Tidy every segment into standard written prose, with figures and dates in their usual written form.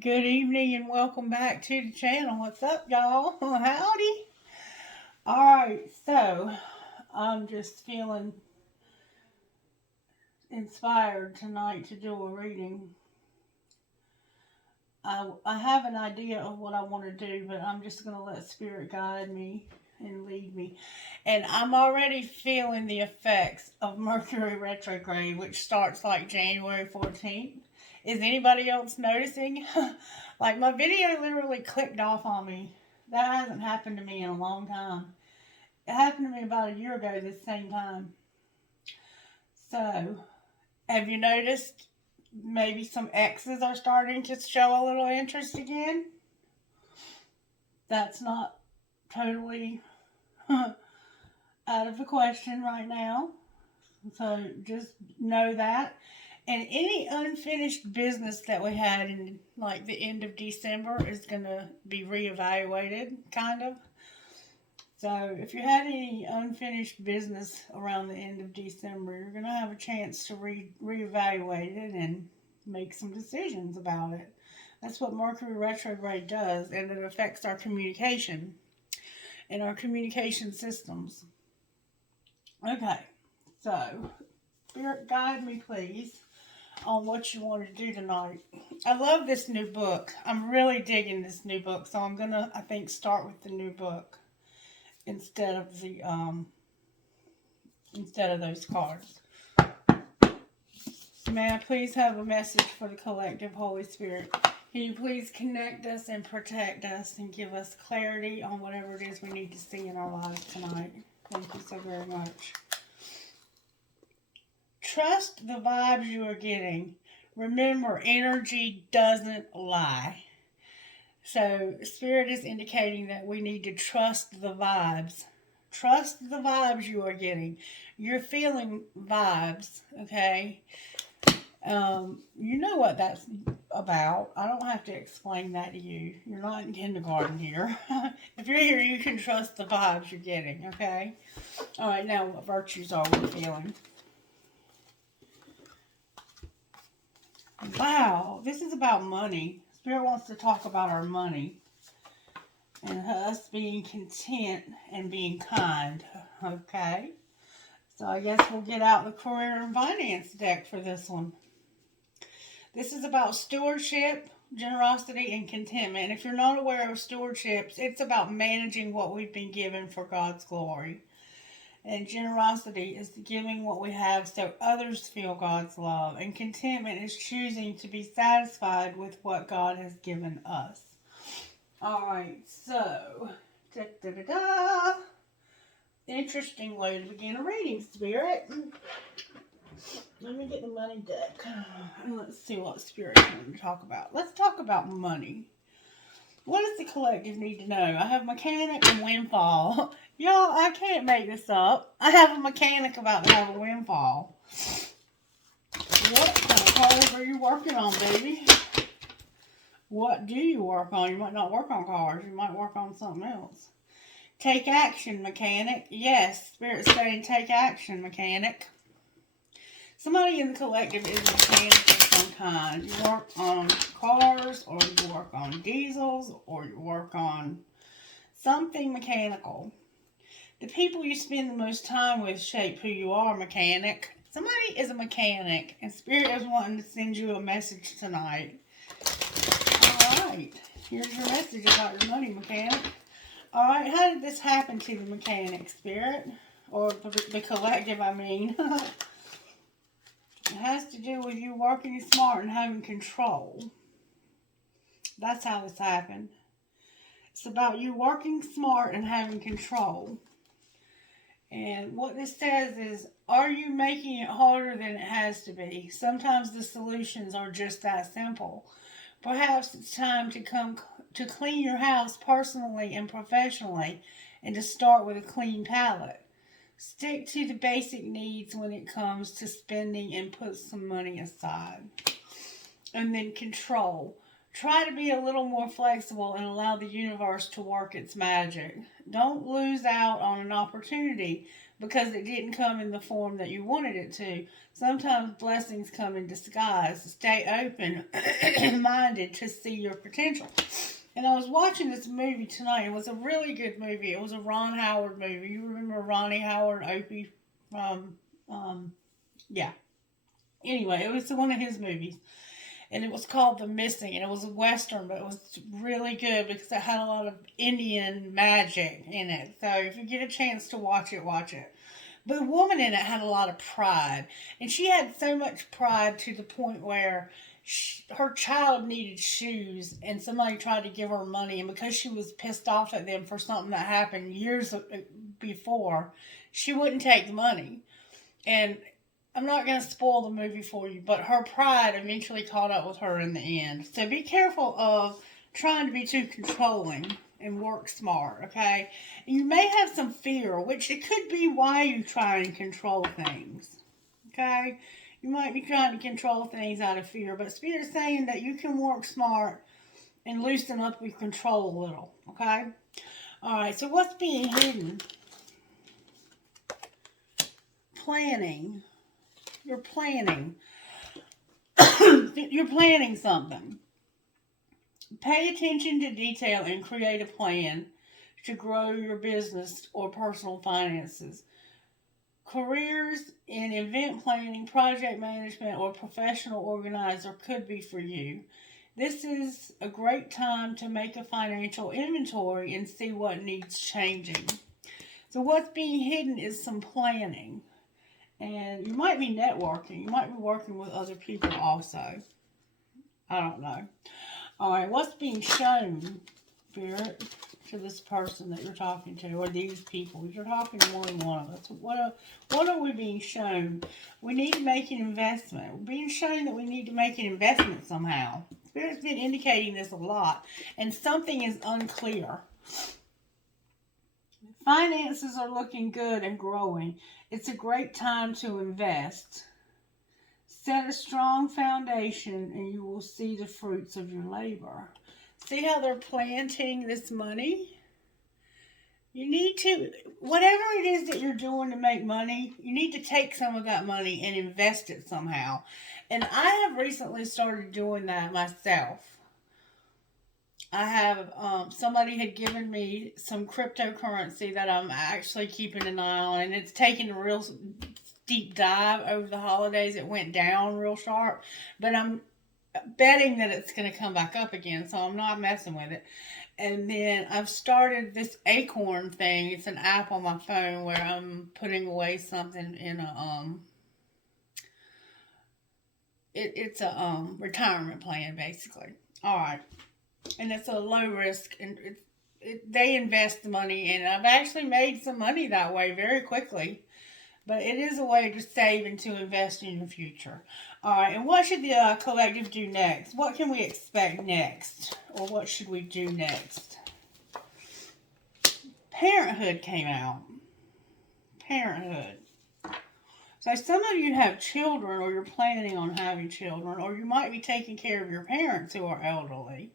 Good evening and welcome back to the channel. What's up, y'all? Howdy. Alright, so I'm just feeling inspired tonight to do a reading. I have an idea of what I want to do, but I'm just going to let Spirit guide me and lead me. And I'm already feeling the effects of Mercury retrograde, which starts like January 14th. Is anybody else noticing? Like, my video literally clicked off on me. That hasn't happened to me in a long time. It happened to me about a year ago this same time. So, have you noticed maybe some exes are starting to show a little interest again? That's not totally out of the question right now. So, just know that. And any unfinished business that we had in like the end of December is going to be reevaluated, kind of. So if you had any unfinished business around the end of December, you're going to have a chance to reevaluate it and make some decisions about it. That's what Mercury retrograde does, and it affects our communication and our communication systems. Okay, so Spirit, guide me, please, on what you want to do tonight. I love this new book. I'm really digging this new book, so I'm gonna, I think, start with the new book instead of those cards. May I please have a message for the collective, Holy Spirit? Can you please connect us and protect us and give us clarity on whatever it is we need to see in our lives tonight? Thank you so very much. Trust the vibes you are getting. Remember, energy doesn't lie. So, Spirit is indicating that we need to trust the vibes. Trust the vibes you are getting. You're feeling vibes, okay? You know what that's about. I don't have to explain that to you. You're not in kindergarten here. If you're here, you can trust the vibes you're getting, okay? All right, now what virtues are we feeling? Wow, this is about money. Spirit wants to talk about our money and us being content and being kind, okay? So I guess we'll get out the career and finance deck for this one. This is about stewardship, generosity, and contentment. And if you're not aware of stewardships, it's about managing what we've been given for God's glory. And generosity is giving what we have so others feel God's love. And contentment is choosing to be satisfied with what God has given us. Alright, so, interesting way to begin a reading, Spirit. Let me get the money deck. And let's see what Spirit's going to talk about. Let's talk about money. What does the collective need to know? I have mechanic and windfall. Y'all, I can't make this up. I have a mechanic about to have a windfall. What kind of cars are you working on, baby? What do you work on? You might not work on cars. You might work on something else. Take action, mechanic. Yes, Spirit's saying take action, mechanic. Somebody in the collective is a mechanic of some kind. You work on cars, or you work on diesels, or you work on something mechanical. The people you spend the most time with shape who you are, mechanic. Somebody is a mechanic, and Spirit is wanting to send you a message tonight. Alright, here's your message about your money, mechanic. Alright, how did this happen to the mechanic, Spirit? Or the collective, I mean. It has to do with you working smart and having control. That's how this happened. It's about you working smart and having control. And what this says is, are you making it harder than it has to be? Sometimes the solutions are just that simple. Perhaps it's time to clean your house personally and professionally, and to start with a clean palette. Stick to the basic needs when it comes to spending and put some money aside. And then control. Try to be a little more flexible and allow the universe to work its magic. Don't lose out on an opportunity because it didn't come in the form that you wanted it to. Sometimes blessings come in disguise. Stay open minded to see your potential. And I was watching this movie tonight. It was a really good movie. It was a Ron Howard movie. You remember Ronnie Howard, Opie from, yeah. Anyway, it was one of his movies. And it was called The Missing. And it was a Western, but it was really good because it had a lot of Indian magic in it. So if you get a chance to watch it, watch it. But the woman in it had a lot of pride. And she had so much pride to the point where her child needed shoes and somebody tried to give her money. And because she was pissed off at them for something that happened years before, she wouldn't take the money. And I'm not going to spoil the movie for you, but her pride eventually caught up with her in the end. So be careful of trying to be too controlling and work smart, okay? You may have some fear, which it could be why you try and control things, okay? You might be trying to control things out of fear, but Spirit's saying that you can work smart and loosen up your control a little, okay? All right, so what's being hidden? Planning. You're planning. You're planning something. Pay attention to detail and create a plan to grow your business or personal finances. Careers in event planning, project management, or professional organizer could be for you. This is a great time to make a financial inventory and see what needs changing. So what's being hidden is some planning. And you might be networking. You might be working with other people also. I don't know. All right, what's being shown, Spirit, to this person that you're talking to, or these people? You're talking to more than one of us. What are we being shown? We need to make an investment. We're being shown that we need to make an investment somehow. Spirit's been indicating this a lot, and something is unclear. Finances are looking good and growing. It's a great time to invest. Set a strong foundation and you will see the fruits of your labor. See how they're planting this money? You need to, whatever it is that you're doing to make money, you need to take some of that money and invest it somehow. And I have recently started doing that myself. I have, somebody had given me some cryptocurrency that I'm actually keeping an eye on, and it's taken a real deep dive over the holidays. It went down real sharp, but I'm betting that it's going to come back up again, so I'm not messing with it. And then I've started this Acorn thing. It's an app on my phone where I'm putting away something in a, it's a, retirement plan, basically. All right. And it's a low risk, and they invest the money, and I've actually made some money that way very quickly. But it is a way to save and to invest in your future. All right, and what should the collective do next? What can we expect next? Or what should we do next? Parenthood came out. Parenthood. So some of you have children, or you're planning on having children, or you might be taking care of your parents who are elderly.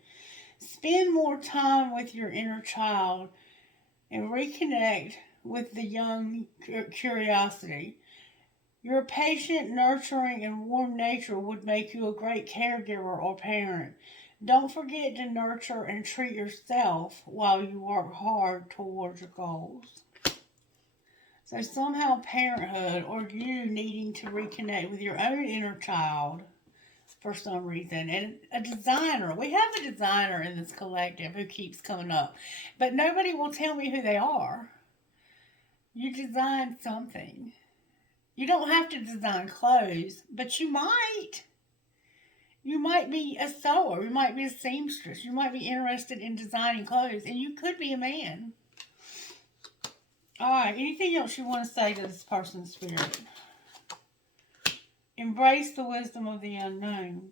Spend more time with your inner child and reconnect with the young curiosity. Your patient, nurturing, and warm nature would make you a great caregiver or parent. Don't forget to nurture and treat yourself while you work hard towards your goals. So somehow parenthood, or you needing to reconnect with your own inner child for some reason. And a designer. We have a designer in this collective who keeps coming up. But nobody will tell me who they are. You design something. You don't have to design clothes, but you might. You might be a sewer. You might be a seamstress. You might be interested in designing clothes. And you could be a man. All right. Anything else you want to say to this person's spirit? Embrace the wisdom of the unknown.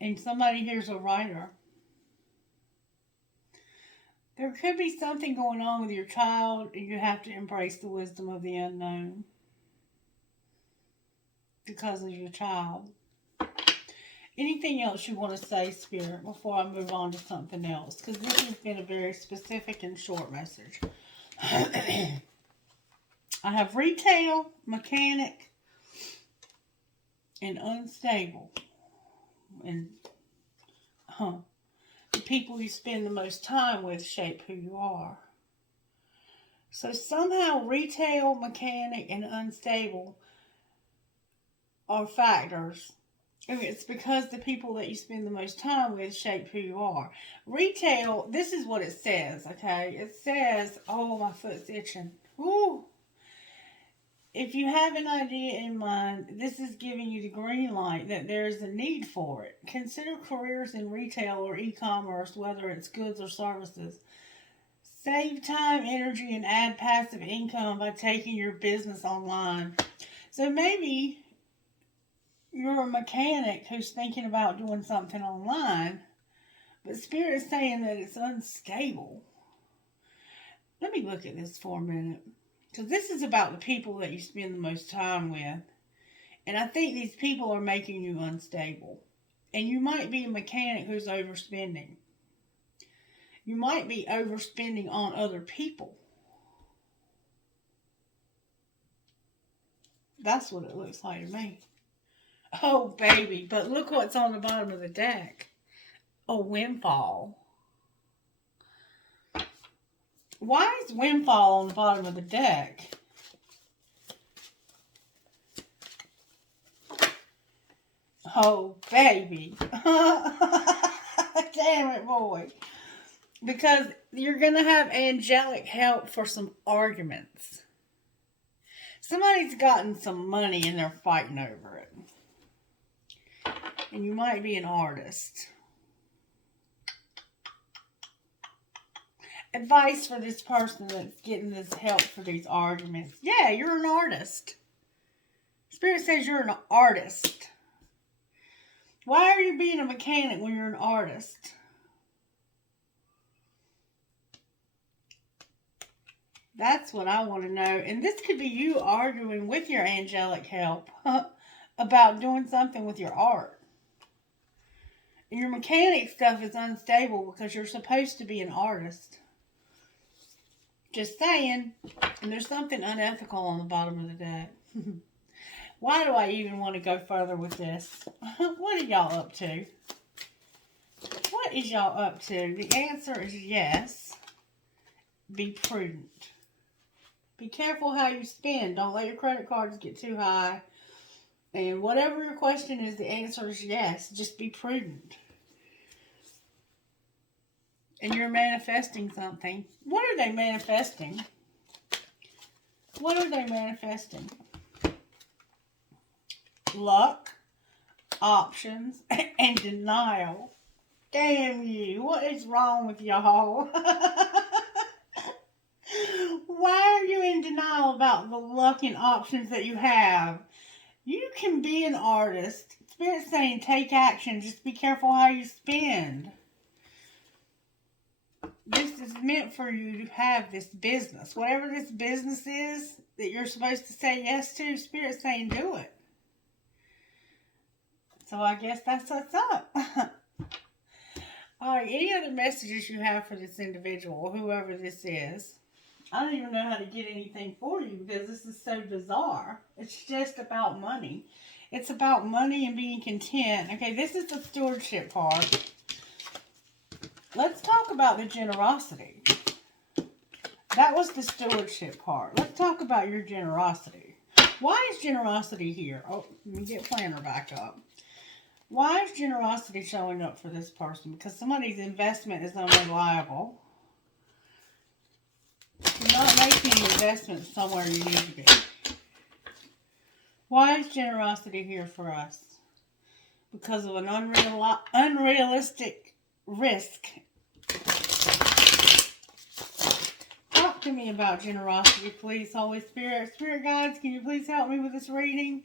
And somebody here's a writer. There could be something going on with your child, and you have to embrace the wisdom of the unknown because of your child. Anything else you want to say, Spirit, before I move on to something else? Because this has been a very specific and short message. I have retail, mechanic, and unstable. And the people you spend the most time with shape who you are. So somehow retail, mechanic, and unstable are factors. And it's because the people that you spend the most time with shape who you are. Retail, this is what it says, okay? It says, oh, my foot's itching. Woo! If you have an idea in mind, this is giving you the green light that there is a need for it. Consider careers in retail or e-commerce, whether it's goods or services. Save time, energy, and add passive income by taking your business online. So maybe you're a mechanic who's thinking about doing something online, but Spirit is saying that it's unstable. Let me look at this for a minute. Because this is about the people that you spend the most time with. And I think these people are making you unstable. And you might be a mechanic who's overspending. You might be overspending on other people. That's what it looks like to me. Oh, baby. But look what's on the bottom of the deck. A windfall. Why is windfall on the bottom of the deck? Oh, baby. Damn it, boy. Because you're going to have angelic help for some arguments. Somebody's gotten some money and they're fighting over it. And you might be an artist. Advice for this person that's getting this help for these arguments. Yeah, you're an artist. Spirit says you're an artist. Why are you being a mechanic when you're an artist? That's what I want to know. And this could be you arguing with your angelic help about doing something with your art. And your mechanic stuff is unstable because you're supposed to be an artist. Just saying. And there's something unethical on the bottom of the deck. Why do I even want to go further with this? What are y'all up to? What is y'all up to? The answer is yes. Be prudent. Be careful how you spend. Don't let your credit cards get too high. And whatever your question is, the answer is yes. Just be prudent. And you're manifesting something. What are they manifesting? What are they manifesting? Luck, options, and denial. Damn you. What is wrong with y'all? Why are you in denial about the luck and options that you have? You can be an artist. Spirit's saying take action. Just be careful how you spend. This is meant for you to have this business. Whatever this business is that you're supposed to say yes to, Spirit's saying do it. So I guess that's what's up. Alright, any other messages you have for this individual, whoever this is? I don't even know how to get anything for you because this is so bizarre. It's just about money. It's about money and being content. Okay, this is the stewardship part. Let's talk about the generosity. That was the stewardship part. Let's talk about your generosity. Why is generosity here? Oh, let me get planner back up. Why is generosity showing up for this person? Because somebody's investment is unreliable. You're not making investments somewhere you need to be. Why is generosity here for us? Because of an unrealistic risk. Talk to me about generosity, please, Holy Spirit. Spirit guides, can you please help me with this reading?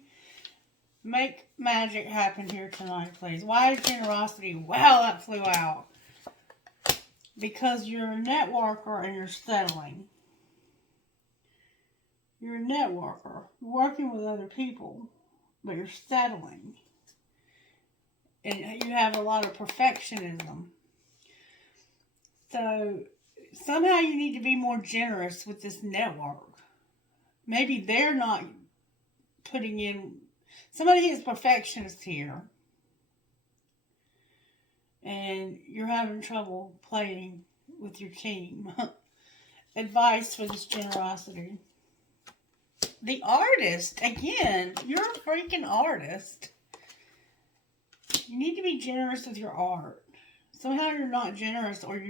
Make magic happen here tonight, please. Why is generosity? Wow, that flew out. Because you're a networker and you're settling. You're a networker. You're working with other people, but you're settling. And you have a lot of perfectionism. So somehow you need to be more generous with this network. Maybe they're not putting in, somebody is perfectionist here. And you're having trouble playing with your team. Advice for this generosity. The artist, again, you're a freaking artist. You need to be generous with your art. Somehow you're not generous, or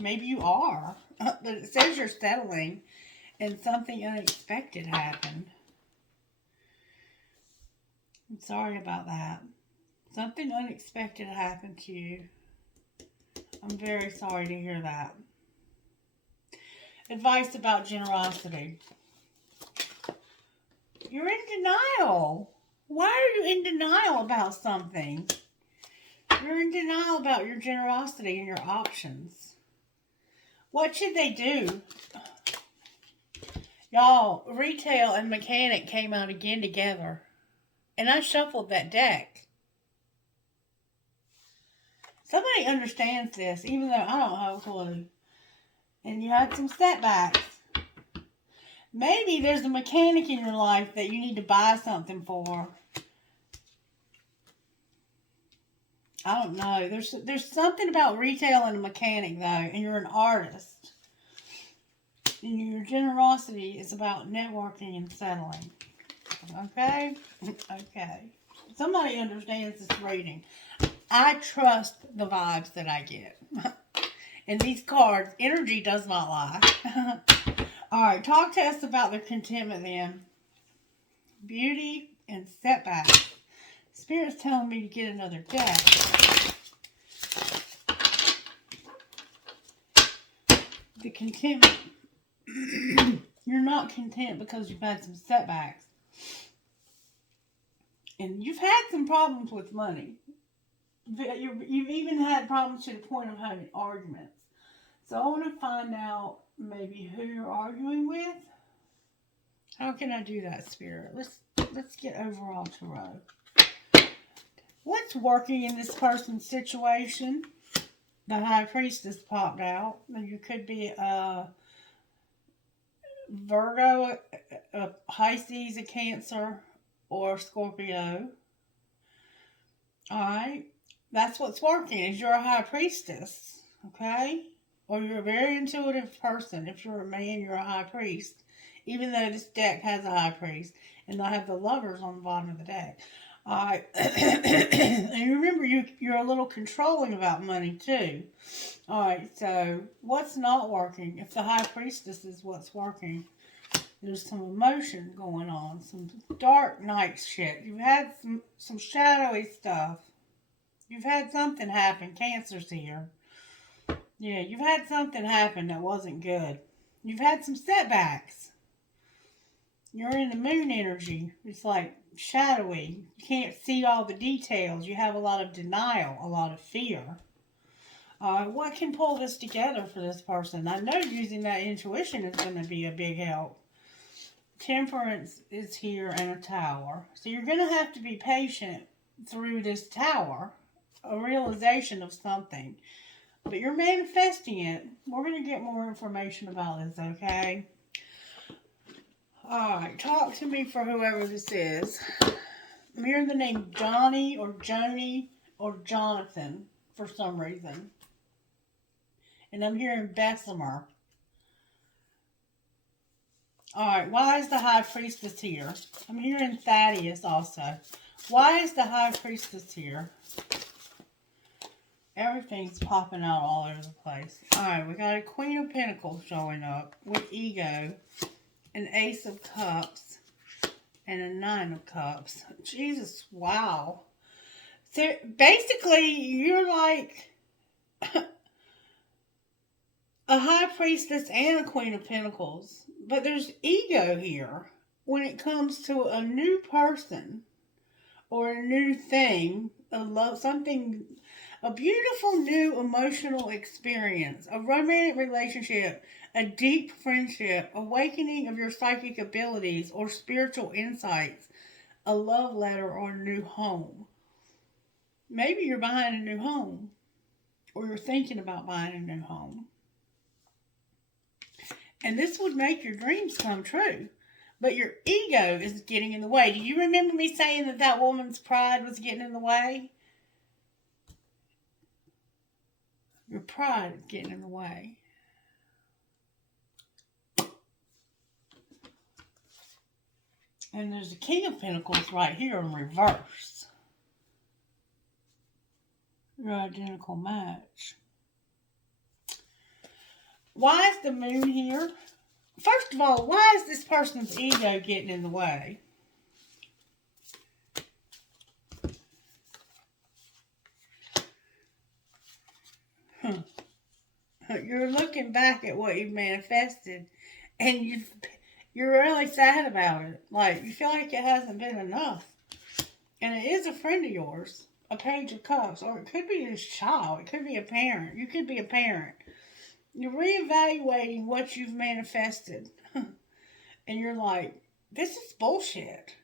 maybe you are, but it says you're settling and something unexpected happened. I'm sorry about that. Something unexpected happened to you. I'm very sorry to hear that. Advice about generosity. You're in denial. Why are you in denial about something? You're in denial about your generosity and your options. What should they do? Y'all, retail and mechanic came out again together. And I shuffled that deck. Somebody understands this, even though I don't have a clue. And you had some setbacks. Maybe there's a mechanic in your life that you need to buy something for. I don't know. There's something about retail and a mechanic, though, and you're an artist. And your generosity is about networking and settling. Okay? Okay. Somebody understands this reading. I trust the vibes that I get. And these cards, energy does not lie. Alright, talk to us about the contentment then. Beauty and setbacks. Spirit's telling me to get another deck. The contentment. You're not content because you've had some setbacks. And you've had some problems with money. You've even had problems to the point of having arguments. So I want to find out maybe who you're arguing with. How can I do that, Spirit? Let's get overall tarot. What's working in this person's situation? The High Priestess popped out. You could be a Virgo, a Pisces, a Cancer, or Scorpio. Alright. That's what's working, is you're a High Priestess. Okay? Or you're a very intuitive person. If you're a man, you're a High Priest. Even though this deck has a High Priest. And I have the Lovers on the bottom of the deck. Alright. And remember, you're a little controlling about money too. Alright, so what's not working? If the High Priestess is what's working, there's some emotion going on. Some dark night shit. You've had some shadowy stuff. You've had something happen. Cancer's here. Yeah, you've had something happen that wasn't good. You've had some setbacks. You're in the moon energy. It's like shadowy. You can't see all the details. You have a lot of denial, a lot of fear. What can pull this together for this person? I know using that intuition is going to be a big help. Temperance is here and a Tower. So you're going to have to be patient through this Tower. A realization of something. But you're manifesting it. We're going to get more information about this, okay? Alright, talk to me for whoever this is. I'm hearing the name Johnny or Joni or Jonathan for some reason. And I'm hearing Bessemer. Alright, why is the High Priestess here? I'm hearing Thaddeus also. Why is the High Priestess here? Everything's popping out all over the place. Alright, we got a Queen of Pentacles showing up with ego. An Ace of Cups. And a Nine of Cups. Jesus, wow. So basically, you're like a High Priestess and a Queen of Pentacles. But there's ego here when it comes to a new person or a new thing, a love, something, a beautiful new emotional experience, a romantic relationship, a deep friendship, awakening of your psychic abilities or spiritual insights, a love letter or a new home. Maybe you're buying a new home, or you're thinking about buying a new home. And this would make your dreams come true. But your ego is getting in the way. Do you remember me saying that that woman's pride was getting in the way? Your pride is getting in the way. And there's the King of Pentacles right here in reverse. Your identical match. Why is the moon here? First of all, why is this person's ego getting in the way? You're looking back at what you've manifested, and you're really sad about it. Like, you feel like it hasn't been enough. And it is a friend of yours, a Page of Cups, or it could be his child. It could be a parent. You could be a parent. You're reevaluating what you've manifested. And you're like, this is bullshit.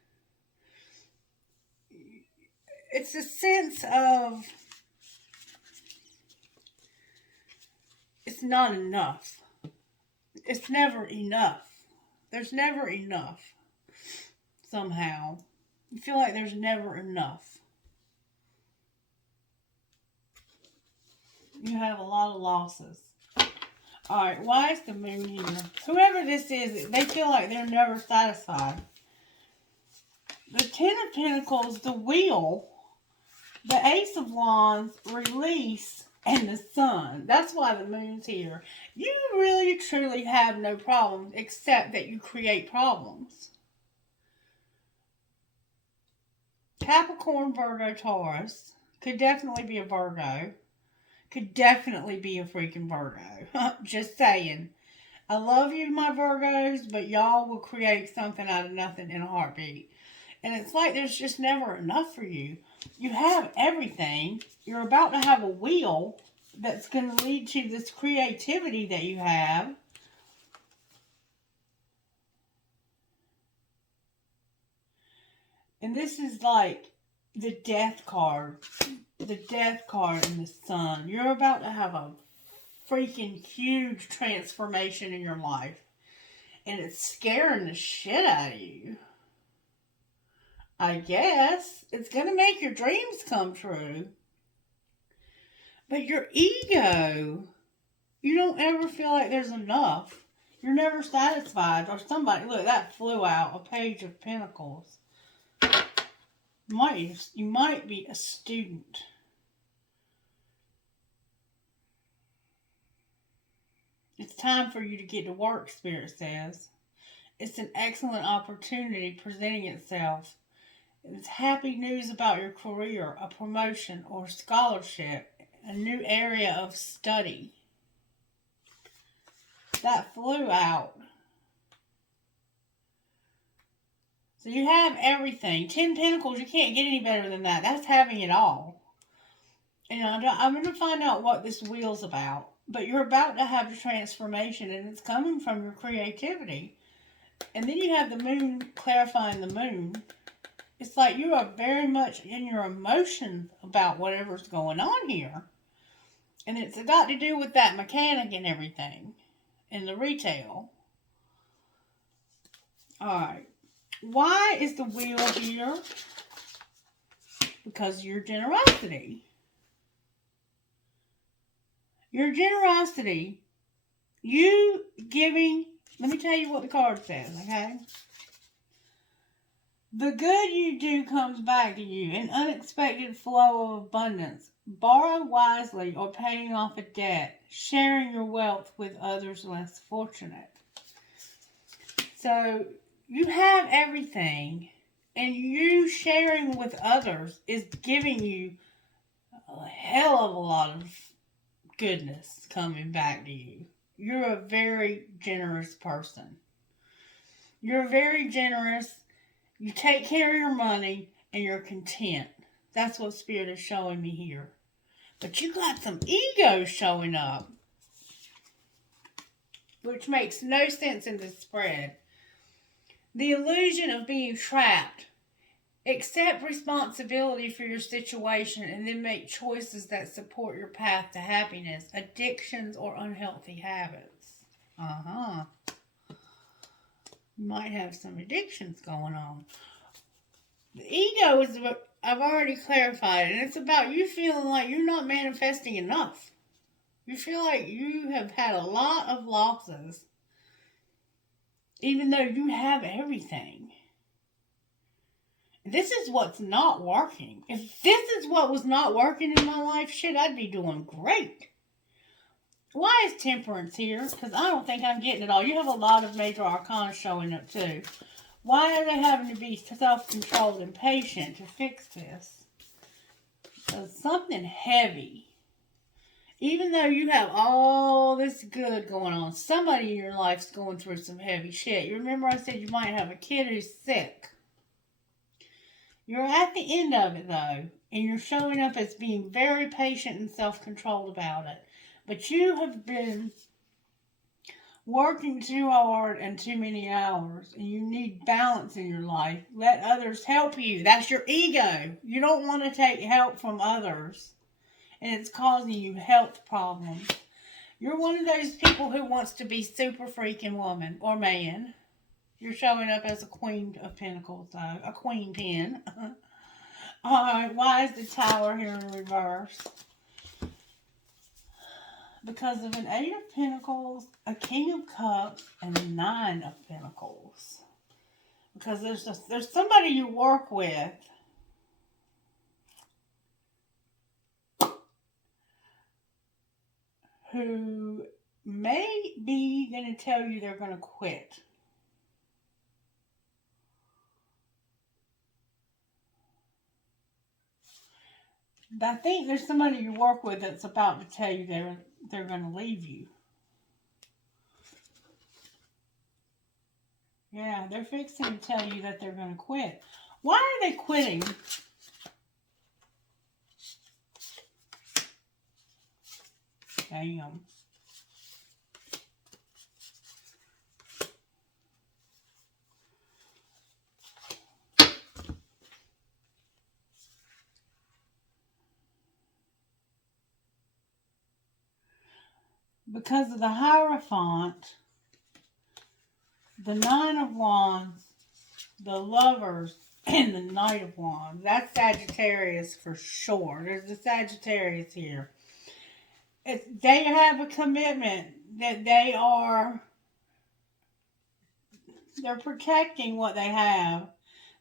It's a sense of it's not enough. It's never enough. There's never enough. Somehow. You feel like there's never enough. You have a lot of losses. Alright, why is the moon here? Whoever this is, they feel like they're never satisfied. The Ten of Pentacles, the Wheel, the Ace of Wands, Release, and the Sun. That's why the moon's here. You really, truly have no problems, except that you create problems. Capricorn, Virgo, Taurus. Could definitely be a Virgo. Could definitely be a freaking Virgo. Just saying. I love you, my Virgos, but y'all will create something out of nothing in a heartbeat. And it's like there's just never enough for you. You have everything. You're about to have a wheel that's going to lead to this creativity that you have. And this is like the Death card. The Death card and the Sun. You're about to have a freaking huge transformation in your life. And it's scaring the shit out of you. I guess. It's going to make your dreams come true. But your ego, you don't ever feel like there's enough. You're never satisfied. Or somebody, look, that flew out. A Page of Pentacles. You might be a student. It's time for you to get to work, Spirit says. It's an excellent opportunity presenting itself. It's happy news about your career, a promotion or scholarship, a new area of study. That flew out. So you have everything. 10 Pentacles, you can't get any better than that. That's having it all. And I'm going to find out what this wheel's about. But you're about to have a transformation, and it's coming from your creativity. And then you have the moon clarifying the moon. It's like you are very much in your emotions about whatever's going on here. And it's got to do with that mechanic and everything. And the retail. Alright. Why is the wheel here? Because of your generosity. Your generosity. You giving. Let me tell you what the card says, okay? The good you do comes back to you. An unexpected flow of abundance. Borrow wisely or paying off a debt. Sharing your wealth with others less fortunate. So, you have everything. And you sharing with others is giving you a hell of a lot of goodness coming back to you. You're a very generous person. You're very generous. You take care of your money and you're content. That's what Spirit is showing me here. But you got some ego showing up. Which makes no sense in this spread. The illusion of being trapped. Accept responsibility for your situation and then make choices that support your path to happiness, addictions, or unhealthy habits. Uh-huh. You might have some addictions going on. The ego is what I've already clarified, and it's about you feeling like you're not manifesting enough. You feel like you have had a lot of losses, even though you have everything. This is what's not working. If this is what was not working in my life, shit, I'd be doing great. Why is temperance here? Because I don't think I'm getting it all. You have a lot of major arcana showing up too. Why are they having to be self-controlled and patient to fix this? Because something heavy. Even though you have all this good going on, somebody in your life's going through some heavy shit. You remember I said you might have a kid who's sick. You're at the end of it, though, and you're showing up as being very patient and self-controlled about it. But you have been working too hard and too many hours, and you need balance in your life. Let others help you. That's your ego. You don't want to take help from others, and it's causing you health problems. You're one of those people who wants to be super freaking woman or man. You're showing up as a queen of pentacles, though. A queen pin. Alright, why is the tower here in reverse? Because of an 8 of pentacles, a king of cups, and a 9 of pentacles. Because there's somebody you work with who may be going to tell you they're going to quit. I think there's somebody you work with that's about to tell you they're going to leave you. Yeah, they're fixing to tell you that they're going to quit. Why are they quitting? Damn. Because of the Hierophant, the 9 of Wands, the Lovers, and the Knight of Wands. That's Sagittarius for sure. There's a Sagittarius here. They have a commitment that they're protecting what they have.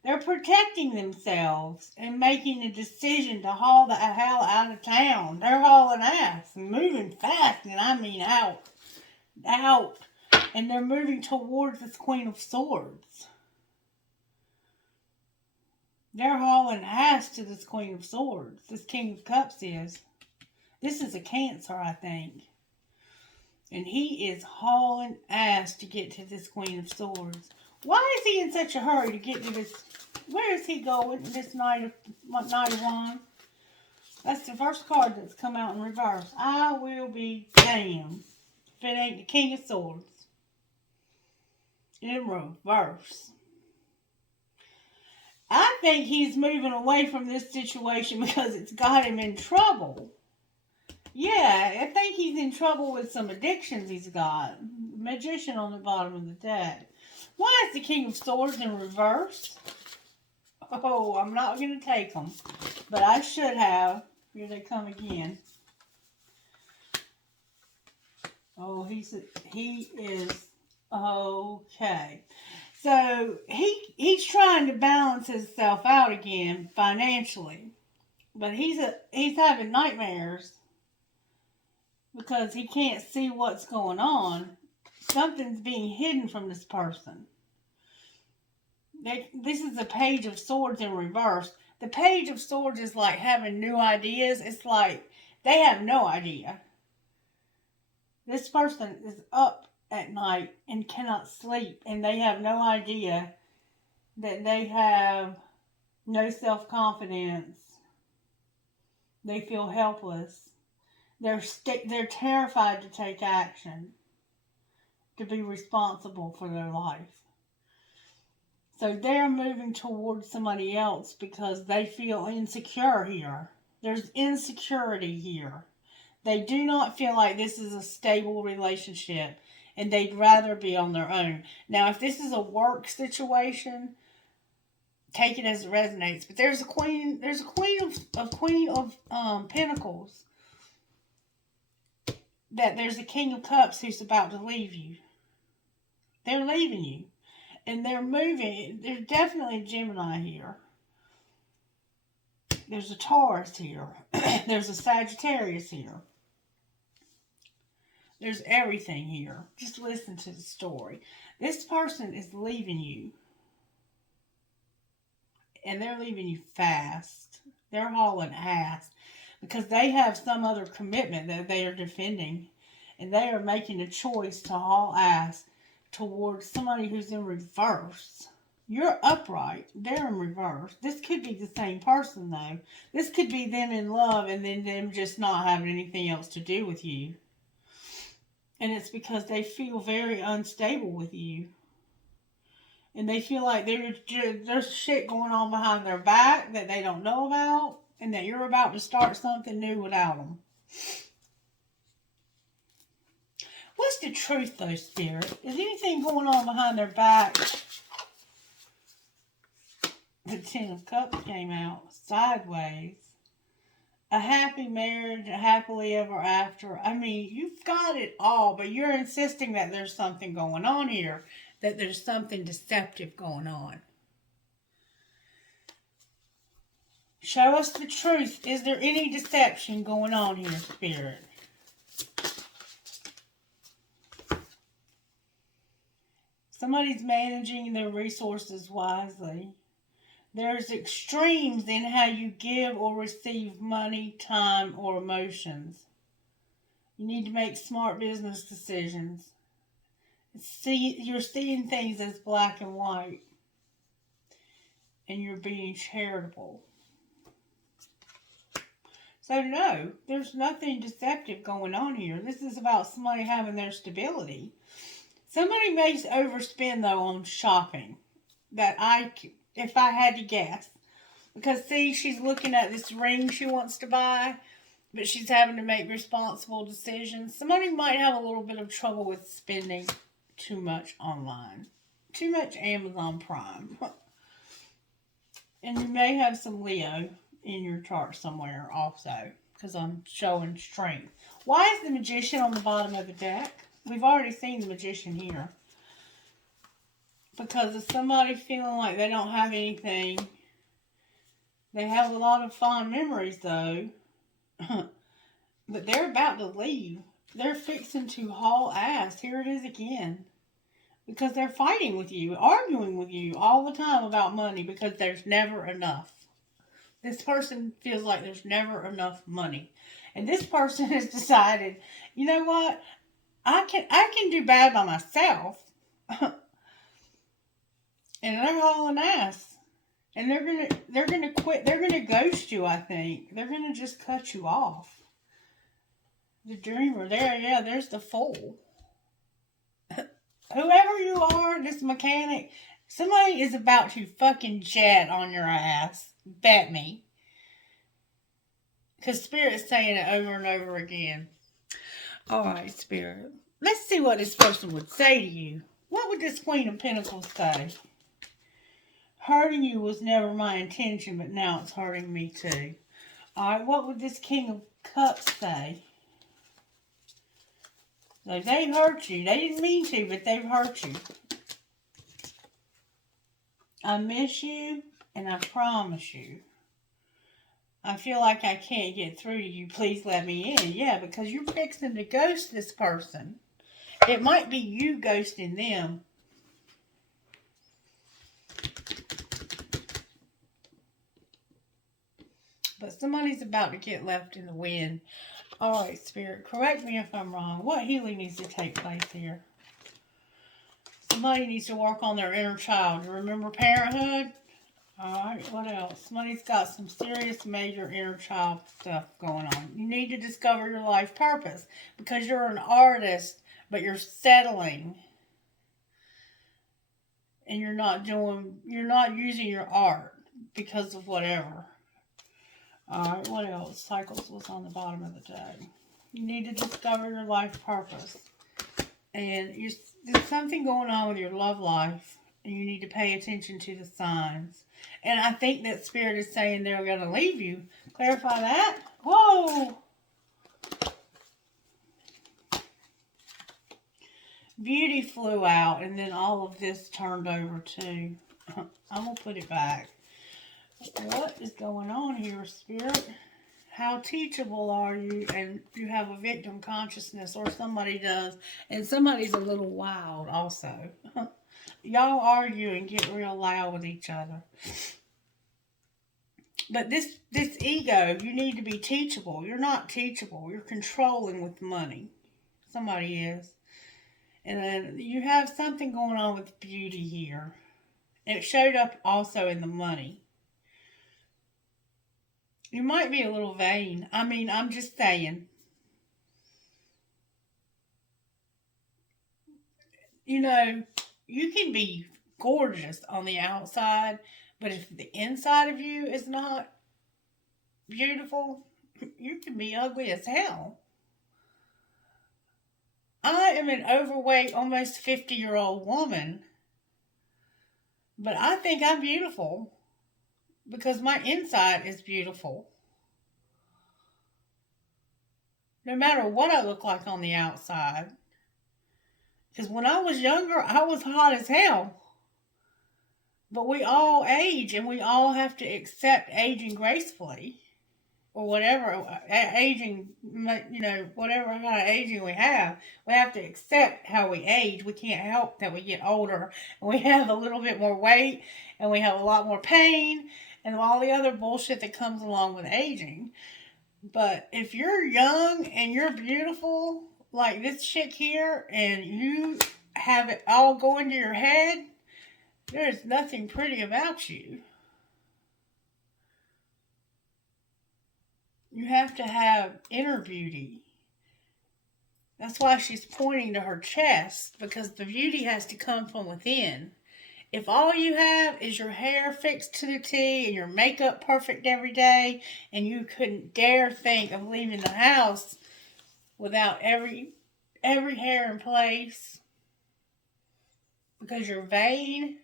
They're protecting themselves and making a decision to haul the hell out of town. They're hauling ass and moving fast, and I mean out. And they're moving towards this Queen of Swords. They're hauling ass to this Queen of Swords. This King of Cups is. This is a Cancer, I think. And he is hauling ass to get to this Queen of Swords. Why is he in such a hurry to get to this? Where is he going? This Knight of Wands. That's the first card that's come out in reverse. I will be damned if it ain't the King of Swords. In reverse. I think he's moving away from this situation because it's got him in trouble. Yeah, I think he's in trouble with some addictions he's got. Magician on the bottom of the deck. Why is the King of Swords in reverse? Oh, I'm not going to take them. But I should have. Here they come again. Oh, he is okay. So he's trying to balance himself out again financially. But he's having nightmares because he can't see what's going on. Something's being hidden from this person. This is the Page of Swords in reverse. The Page of Swords is like having new ideas. It's like they have no idea. This person is up at night and cannot sleep, and they have no idea that they have no self-confidence. They feel helpless. They're terrified to take action, to be responsible for their life. So they're moving towards somebody else because they feel insecure here. There's insecurity here. They do not feel like this is a stable relationship and they'd rather be on their own. Now, if this is a work situation, take it as it resonates. But there's a queen of pentacles. That there's a king of cups who's about to leave you. They're leaving you. And they're moving. There's definitely a Gemini here. There's a Taurus here. There's a Sagittarius here. There's everything here. Just listen to the story. This person is leaving you. And they're leaving you fast. They're hauling ass. Because they have some other commitment that they are defending. And they are making a choice to haul ass towards somebody who's in reverse. You're upright. They're in reverse. This could be the same person, though. This could be them in love and then them just not having anything else to do with you. And it's because they feel very unstable with you. And they feel like there's shit going on behind their back that they don't know about. And that you're about to start something new without them. What's the truth, though, Spirit? Is anything going on behind their back? The Ten of Cups came out sideways. A happy marriage, a happily ever after. I mean, you've got it all, but you're insisting that there's something going on here. That there's something deceptive going on. Show us the truth. Is there any deception going on here, Spirit? Somebody's managing their resources wisely. There's extremes in how you give or receive money, time, or emotions. You need to make smart business decisions. You're seeing things as black and white. And you're being charitable. So no, there's nothing deceptive going on here. This is about somebody having their stability. Somebody may overspend, though, on shopping. If I had to guess. Because, see, she's looking at this ring she wants to buy, but she's having to make responsible decisions. Somebody might have a little bit of trouble with spending too much online. Too much Amazon Prime. And you may have some Leo in your chart somewhere also, because I'm showing strength. Why is the Magician on the bottom of the deck? We've already seen the Magician here. Because of somebody feeling like they don't have anything. They have a lot of fond memories, though. But they're about to leave. They're fixing to haul ass. Here it is again. Because they're fighting with you, arguing with you all the time about money because there's never enough. This person feels like there's never enough money. And this person has decided, you know what? I can do bad by myself. And they're hauling ass. And they're gonna quit. They're gonna ghost you, I think. They're gonna just cut you off. The dreamer. There's the Fool. Whoever you are, this mechanic, somebody is about to fucking jet on your ass. Bet me. Because Spirit's saying it over and over again. Alright, Spirit. Let's see what this person would say to you. What would this Queen of Pentacles say? Hurting you was never my intention, but now it's hurting me too. Alright, what would this King of Cups say? So they've hurt you. They didn't mean to, but they've hurt you. I miss you, and I promise you. I feel like I can't get through to you. Please let me in. Yeah, because you're fixing to ghost this person. It might be you ghosting them. But somebody's about to get left in the wind. Alright, Spirit, correct me if I'm wrong. What healing needs to take place here? Somebody needs to work on their inner child. Remember parenthood? Alright, what else? Somebody's got some serious major inner child stuff going on. You need to discover your life purpose. Because you're an artist, but you're settling. and you're not using your art because of whatever. Alright, what else? Cycles was on the bottom of the deck. You need to discover your life purpose. And there's something going on with your love life, and you need to pay attention to the signs. And I think that Spirit is saying they're going to leave you. Clarify that. Whoa! Beauty flew out, and then all of this turned over too. I'm going to put it back. What is going on here, Spirit? How teachable are you? And you have a victim consciousness, or somebody does. And somebody's a little wild also. Y'all argue and get real loud with each other. But this ego, you need to be teachable. You're not teachable. You're controlling with money. Somebody is. And then you have something going on with beauty here. And it showed up also in the money. You might be a little vain. I mean, I'm just saying. You know, you can be gorgeous on the outside, but if the inside of you is not beautiful, you can be ugly as hell. I am an overweight, almost 50-year-old woman, but I think I'm beautiful because my inside is beautiful. No matter what I look like on the outside. Because when I was younger, I was hot as hell. But we all age, and we all have to accept aging gracefully. Or whatever, aging, you know, whatever kind of aging we have to accept how we age. We can't help that we get older, and we have a little bit more weight, and we have a lot more pain, and all the other bullshit that comes along with aging. But if you're young, and you're beautiful, like this chick here, and you have it all go into your head, there's nothing pretty about you. You have to have inner beauty. That's why she's pointing to her chest, because the beauty has to come from within. If all you have is your hair fixed to the T and your makeup perfect every day, and you couldn't dare think of leaving the house without every hair in place because you're vain,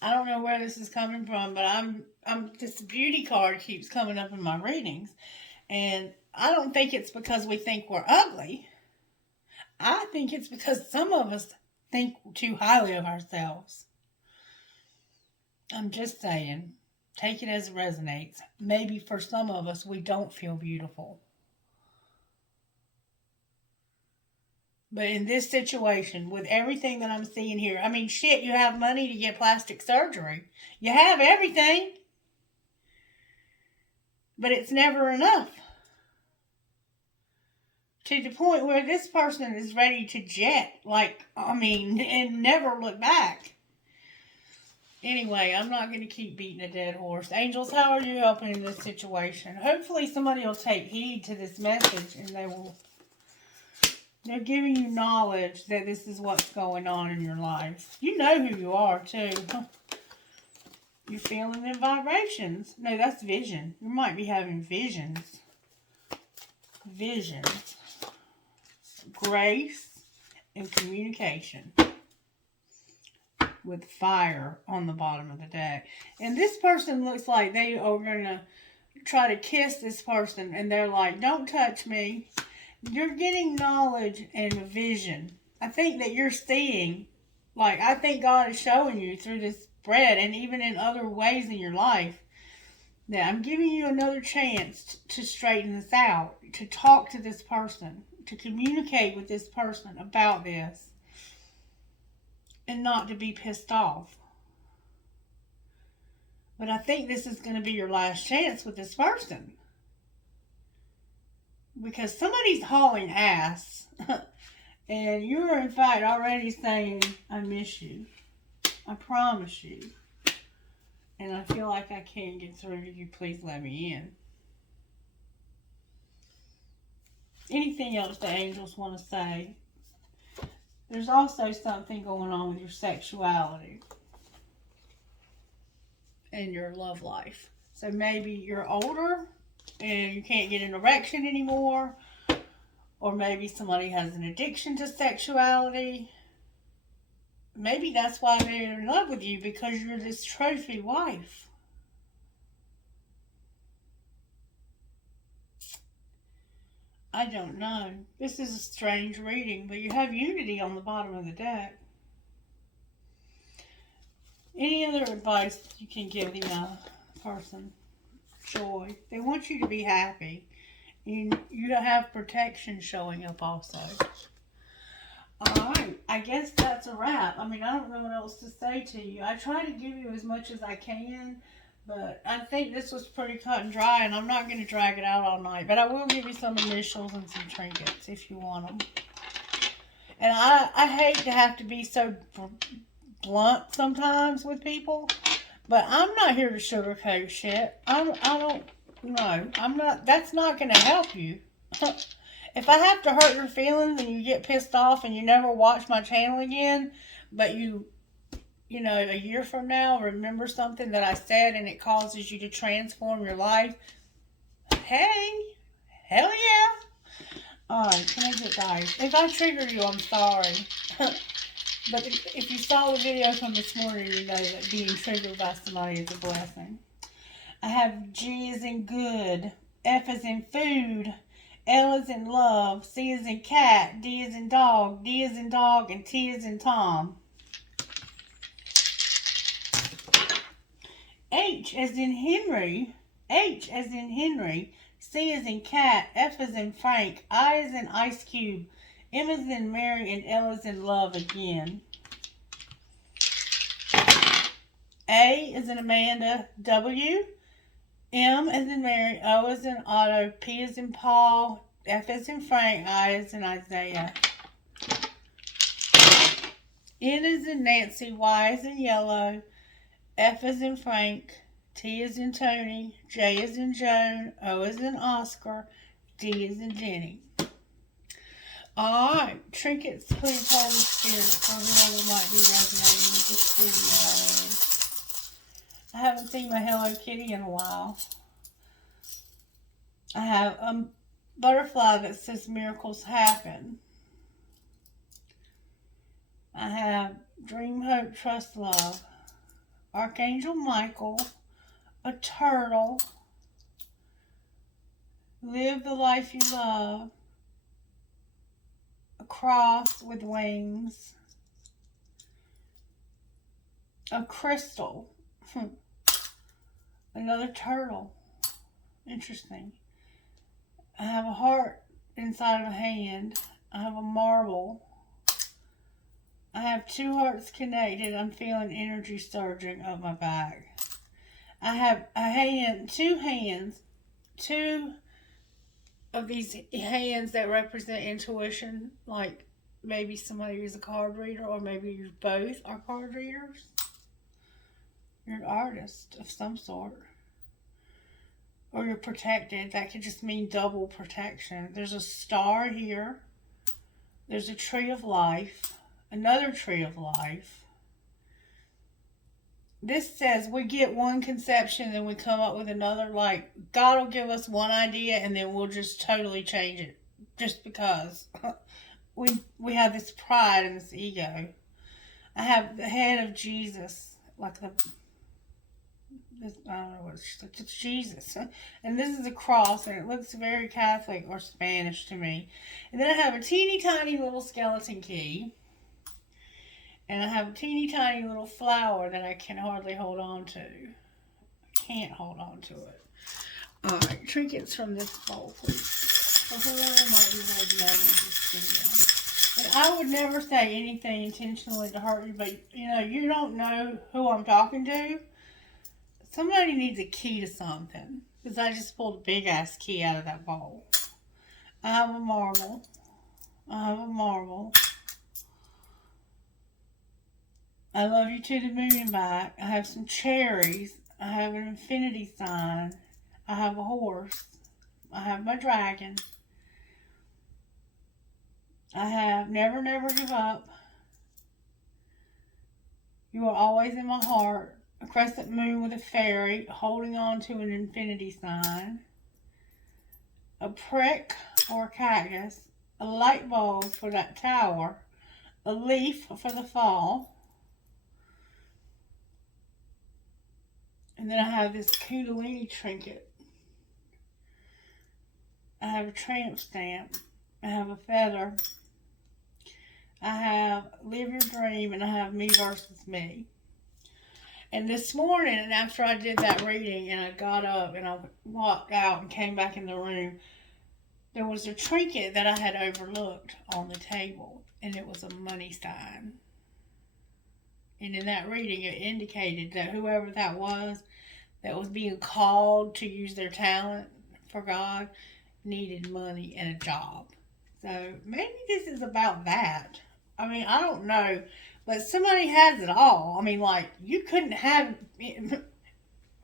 I don't know where this is coming from, but I'm this beauty card keeps coming up in my readings, and I don't think it's because we think we're ugly. I think it's because some of us think too highly of ourselves. I'm just saying, take it as it resonates. Maybe for some of us, we don't feel beautiful. But in this situation, with everything that I'm seeing here, I mean, shit, you have money to get plastic surgery. You have everything. But it's never enough. To the point where this person is ready to jet, and never look back. Anyway, I'm not going to keep beating a dead horse. Angels, how are you helping in this situation? Hopefully somebody will take heed to this message, and they're giving you knowledge that this is what's going on in your life. You know who you are, too. You're feeling the vibrations. No, that's vision. You might be having visions. Visions. Grace and communication. With fire on the bottom of the deck. And this person looks like they are going to try to kiss this person. And they're like, don't touch me. You're getting knowledge and vision. I think that you're seeing, I think God is showing you through this spread and even in other ways in your life that I'm giving you another chance to straighten this out, to talk to this person, to communicate with this person about this, and not to be pissed off. But I think this is going to be your last chance with this person. Because somebody's hauling ass. And you're in fact already saying, I miss you. I promise you. And I feel like I can't get through to you. Please let me in. Anything else the angels want to say? there's also something going on with your sexuality and your love life. So maybe you're older and you can't get an erection anymore, or maybe somebody has an addiction to sexuality. Maybe that's why they're in love with you, because you're this trophy wife. I don't know. This is a strange reading, but you have unity on the bottom of the deck. Any other advice you can give the person? Joy. They want you to be happy. You have protection showing up also. Alright, I guess that's a wrap. I mean, I don't know what else to say to you. I try to give you as much as I can, but I think this was pretty cut and dry, and I'm not going to drag it out all night. But I will give you some initials and some trinkets if you want them. And I hate to have to be so blunt sometimes with people, but I'm not here to sugarcoat shit. I don't know. I'm not. That's not going to help you. If I have to hurt your feelings and you get pissed off and you never watch my channel again, but you know, a year from now remember something that I said and it causes you to transform your life, hey, hell yeah. Alright, can I get guys? If I trigger you, I'm sorry. But if you saw the video from this morning, you know that being triggered by somebody is a blessing. I have G as in good, F as in food, L as in love, C as in cat, D as in dog, D as in dog, and T as in Tom. H as in Henry, H as in Henry, C as in cat, F as in Frank, I as in ice cube, M as in Mary, and L as in love again. A as in Amanda, W, M as in Mary, O as in Otto, P as in Paul, F as in Frank, I as in Isaiah. N as in Nancy, Y as in yellow, F as in Frank, T as in Tony, J as in Joan, O as in Oscar, D as in Denny. Alright, trinkets, please, Holy Spirit, for whoever might be resonating with this video. I haven't seen my Hello Kitty in a while. I have a butterfly that says miracles happen. I have dream, hope, trust, love. Archangel Michael, a turtle, live the life you love, a cross with wings, a crystal, another turtle, interesting. I have a heart inside of a hand, I have a marble, I have two hearts connected. I'm feeling energy surging up my back. I have a hand, two of these hands that represent intuition, like maybe somebody who's a card reader, or maybe you both are card readers. You're an artist of some sort. Or you're protected. That could just mean double protection. There's a star here. There's a tree of life. Another tree of life. This says we get one conception, then we come up with another. Like, God will give us one idea, and then we'll just totally change it. Just because. we have this pride and this ego. I have the head of Jesus. Like I don't know what it's Jesus. And this is a cross, and it looks very Catholic or Spanish to me. And then I have a teeny tiny little skeleton key. And I have a teeny tiny little flower that I can hardly hold on to. I can't hold on to it. Alright, trinkets from this bowl, please. For whoever might be resonating with this video. And I would never say anything intentionally to hurt you, but you don't know who I'm talking to. Somebody needs a key to something. Because I just pulled a big ass key out of that bowl. I have a marble. I have a marble. I love you to the moon and back. I have some cherries. I have an infinity sign. I have a horse. I have my dragon. I have never, never give up. You are always in my heart. A crescent moon with a fairy holding on to an infinity sign. A prick or a cactus. A light bulb for that tower. A leaf for the fall. And then I have this Kundalini trinket. I have a tramp stamp. I have a feather. I have Live Your Dream, and I have Me Versus Me. And this morning, and after I did that reading, and I got up and I walked out and came back in the room, there was a trinket that I had overlooked on the table, and it was a money sign. And in that reading, it indicated that whoever that was being called to use their talent for God needed money and a job. So maybe this is about that. I mean, I don't know, but somebody has it all. I mean, like, you couldn't have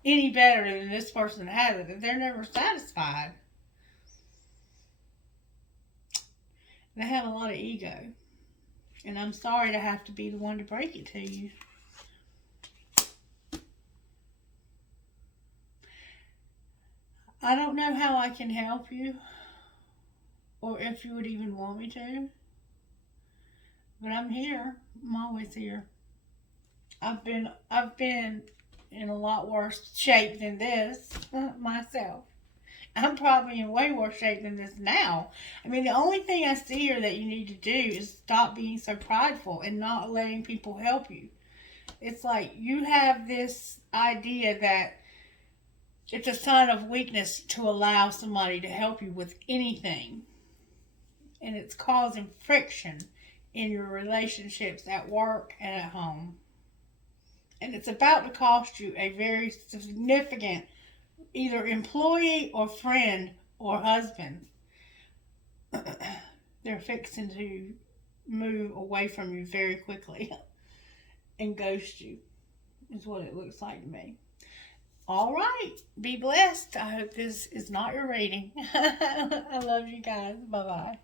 any better than this person has it. They're never satisfied. They have a lot of ego. And I'm sorry to have to be the one to break it to you. I don't know how I can help you, or if you would even want me to, but I'm here. I'm always here. I've been in a lot worse shape than this myself. I'm probably in way worse shape than this now. I mean, the only thing I see here that you need to do is stop being so prideful and not letting people help you. It's like you have this idea that it's a sign of weakness to allow somebody to help you with anything. And it's causing friction in your relationships at work and at home. And it's about to cost you a very significant either employee or friend or husband. They're fixing to move away from you very quickly and ghost you, is what it looks like to me. All right. Be blessed. I hope this is not your reading. I love you guys. Bye-bye.